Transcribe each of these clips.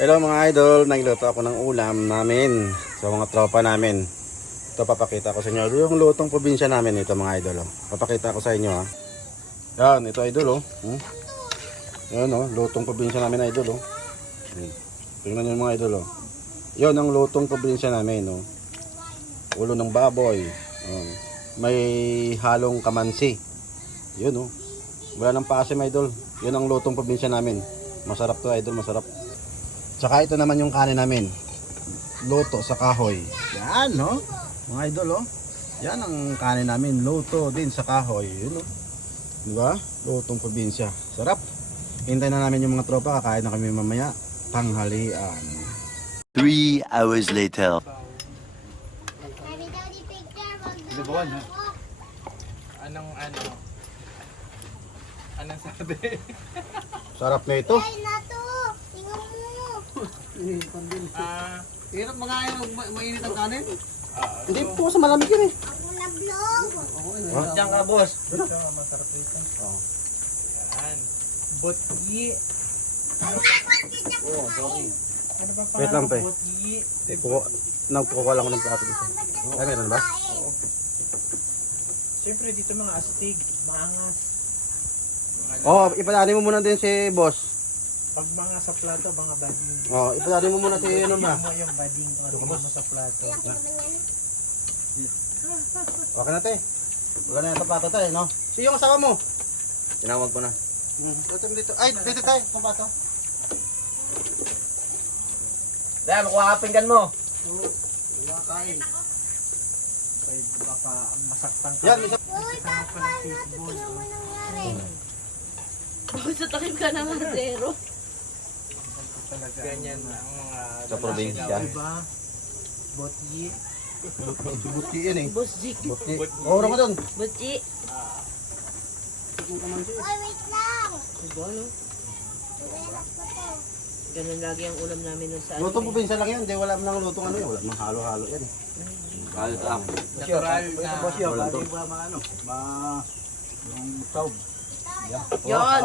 Hello mga idol, nagluto ako ng ulam namin sa mga tropa namin. Ito papakita ko sa inyo. Yung lutong probinsya namin ito mga idol. Papakita ko sa inyo ha. Yan, ito idol oh. Yan oh, lutong probinsya namin idol oh. Tingnan nyo mga idol oh. Yan ang lutong probinsya namin oh. Ulo ng baboy. May halong kamansi. Yun oh. Wala ng paasim idol. Yun ang lutong probinsya namin. Masarap to idol, masarap. Saka ito naman yung kanin namin. Luto sa kahoy. Yan, no? Mga idol, oh. Yan ang kanin namin. Luto din sa kahoy. Yun, no? Diba? Lutong probinsya. Sarap. Hintay na namin yung mga tropa. Kakain na kami mamaya. Tanghalian. 3 hours later. Anong sabi? Sarap na ito. Hirap mga mainit ang kanin. Hindi po sa malamig yun eh. Diyan ka, boss. Masarap ito. Yan. Botyi. Oh, sorry. Ano ba Wait lang, pe. Botyi. Nagkukuha lang ako ng plato dito. Ay, meron ba? Siyempre dito mga astig, maangas. Oh, ipadali mo muna din si boss. Pag mga sa plato, mga bading. Oh, ipadali mo muna si ano ba? Mo yung bading kung ano mo sa plato. Okay na te. Wala na yung plato tayo, no? Si yung asawa mo. Tinawag ko na. Dito dito. Ay, dito tayo. Itong plato. Dahil, makuha ka pinggan mo. Wala kain. Baka masaktan ka. Yan, isa. Kasama pa ng fishball. Bakit sa takip ka naman, zero? Talaga. Ganyan ang mga... Sa probinsya. Diba? Botyi. Buti yan eh. Boss Jik. Buti. Oh, mo doon. Butchi. Diba, no? Ganun lagi ang ulam namin nun sa Lutong probinsya lang yan. Hindi, wala nang lutong ano eh. Wala nang halo-halo yan eh. Kalit lang. Natural na... Pwede ba maano? Yung taub. Yon!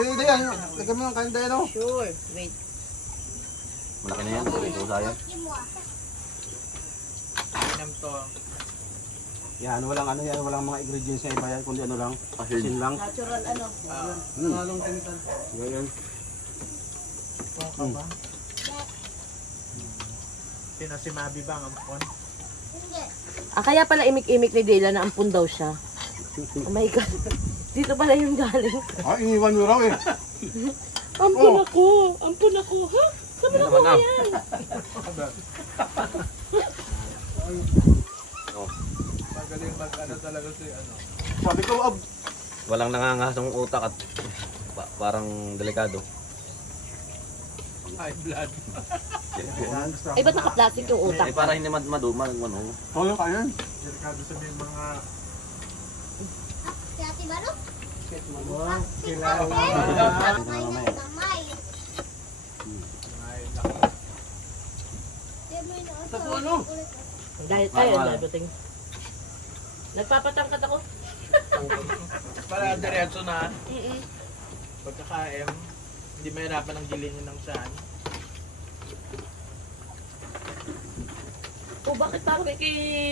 Hindi yan. Lagyan mo ng kanin tayo, no? Sure. Wait. Malaki na yan. Ito sayang. Inam to. Yan, walang ano yan. Walang mga ingredients na iba yan. Kundi ano lang. Asin lang. Natural ano? Halong kemital. Yan. Ito ka ba? Sinasimabi ba ang ampon? Kaya pala imik-imik ni Dela na ampun daw siya. Oh my God. Dito pala yung galing. Ah, iniwan mo raw eh. Ampun ako! Ampun ako! Ha? Sabi na ko yan! Magaling mag-ano talaga si ano. Sabi ko, Walang nangangasong utak at parang delikado. High blood. Ay, ba't naka-plastic yung utak? Eh para hindi maduma ng ano. toyo kayo. Delikado sa may mga... Dahil tayo, dating. Nagpapatangkat ako. Para diretso na. Pagkakaem, hindi mahirapan ang gilingin ng saan. O bakit parang may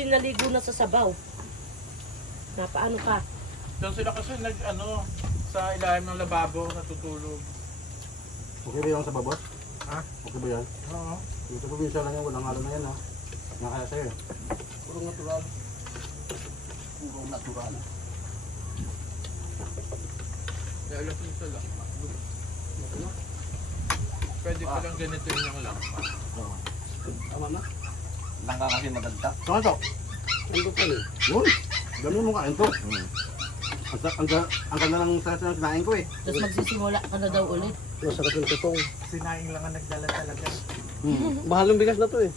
naligo na sa sabaw? Napaano ka? Doon sila kasi nag-ano, sa ilalim ng lababo, natutulog. Okay ba yung sa babot? Ha? Okay ba yan? Oo. Dito probinsya lang yan. Walang halo na yan ha. Nakaya sa'yo eh. Purong natural. Purong natural. Alam mo sa lakpa. Pwede ko lang ganito yung lakpa. Tama na. Langka kasi madagta. Saan ito? Ito pa eh. Yun. Ganun mo kain to. Ang ganda ng sarap na kinain ko eh. Tapos magsisimula ka na daw ulit. Masarap yung tutong. Sinaing lang ang nagdala talaga. Mahal yung bigas na to eh.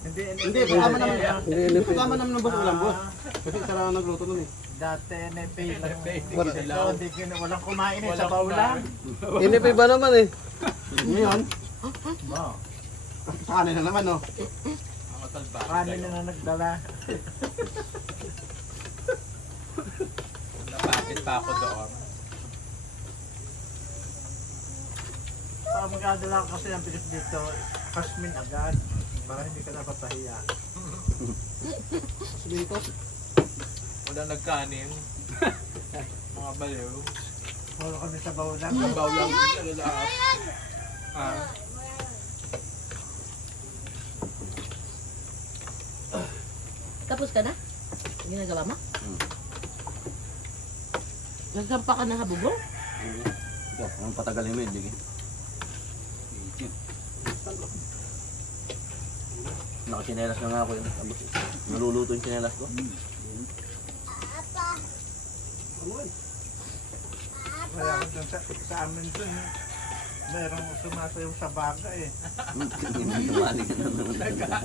Hindi, kasama naman. Hindi, kasama naman ng boss ulam boss. Kasi isa lang nagluto nun eh. Dati NFA lang. Sila, hindi ko na walang kumain eh, sa baulan. NFA ba naman eh? Ngayon? Sa kanin na naman no? Kanin na nagdala. Napakit pa ako doon. Pag magdadala ka kasi ng bilis dito, kasmin agad. Para hindi ka napapahiya. Wala nagkanin. Mga baliw. Puro kami sa bawlan. Baw lang sa lahat. Ah, Tapos ka na? Ginagawa mo? Nagsampa ka ng habubong? Ito, ang patagalin mo yun, Jiggy. Nakasinelas na nga ako yun. Tapos, naluluto yung sinelas ko. Kaya dun sa amin dun, merong sumasayaw sa baga eh. Tumali ka na naman.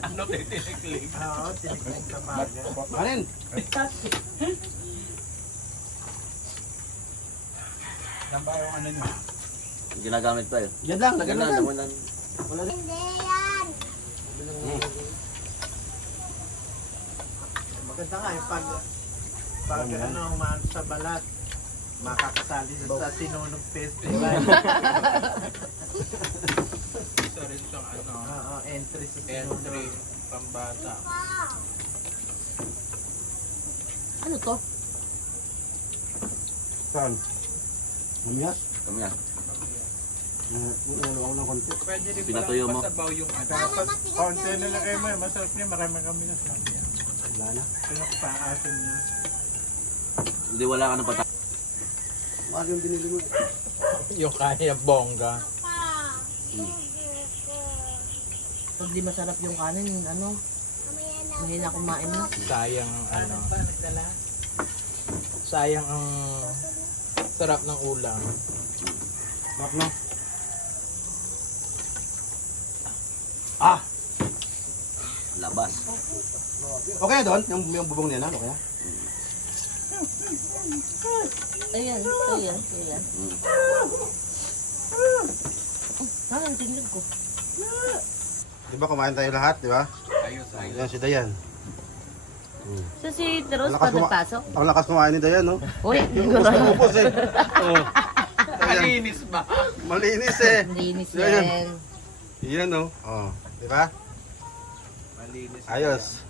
ano titiniklig? Oo, tinikling sa baga. Kanin! Yan ba yung ano nyo? Ginagamit pa yun. Yan lang, lagyan Ganun, lang. naman lang. Maganda nga yung pag ano, umaan sa balat, makakasali sa Sinunog Festival. Isa rin siyang ano, Oo, entry sa Sinunog. entry, pambata. Ano to? Saan? Mamiyas? Kami yan. Ano ako ng konti. Pwede rin Pinatuyo mo. palang pasabaw yung ano. Konti nilagay mo yun, masarap niya, marami kami na sa Wala na. pinakapaasin niya. Hindi wala ka ng pata. Wag yung binili mo. Yung kaya bongga. Pag di masarap yung kanin, ano? Mahina kumain mo. Sayang ang ano. Sayang ang sarap ng ulam. Sarap no? Labas. Okay na doon? Yung bubong niya na? Okay na? Ayan, ayan, ayan. Ang tingin ko. Di ba kumain tayo lahat, di ba? Ayos, ayos. Ayan si Dayan. So si Teros Ang pa lakas kuma- nagpasok? Ang lakas kumain ni Dayan, no? Uy, Ubus eh. Oh. Ayan. Malinis ba? Malinis eh. linis Ayan. yan. Yan, no? Oh. Di ba? Malinis. Ayos.